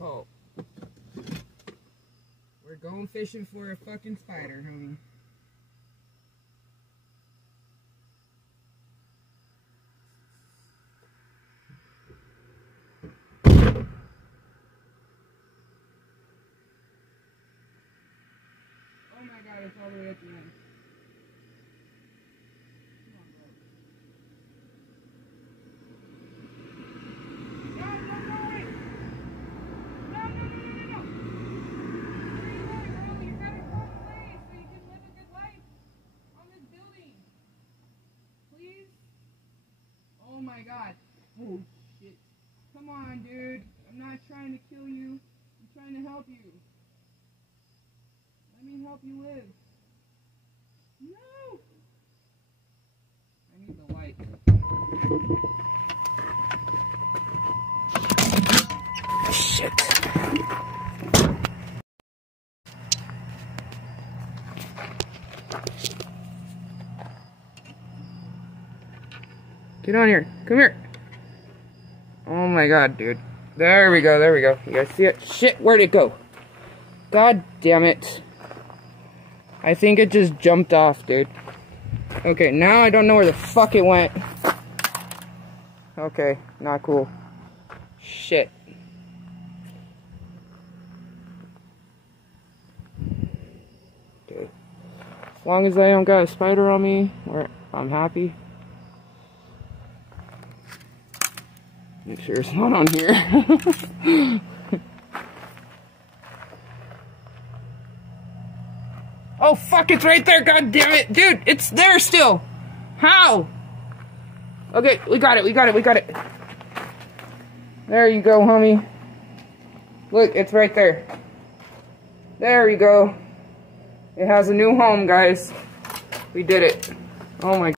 Oh. We're going fishing for a fucking spider, homie. Oh my god, it's all the way at the end. Oh my god. Oh shit. Come on, dude. I'm not trying to kill you. I'm trying to help you. Let me help you live. No! I need the light. Shit. Get on here. Come here. Oh my god, dude. There we go, there we go. You guys see it? Shit, where'd it go? God damn it. I think it just jumped off, dude. Okay, now I don't know where the fuck it went. Okay, not cool. Shit. Dude. As long as I don't got a spider on me, I'm happy. Make sure it's not on here. Oh fuck, it's right there, god damn it. Dude, it's there still. How? Okay, we got it, we got it, we got it. There you go, homie. Look, it's right there. There we go. It has a new home, guys. We did it. Oh my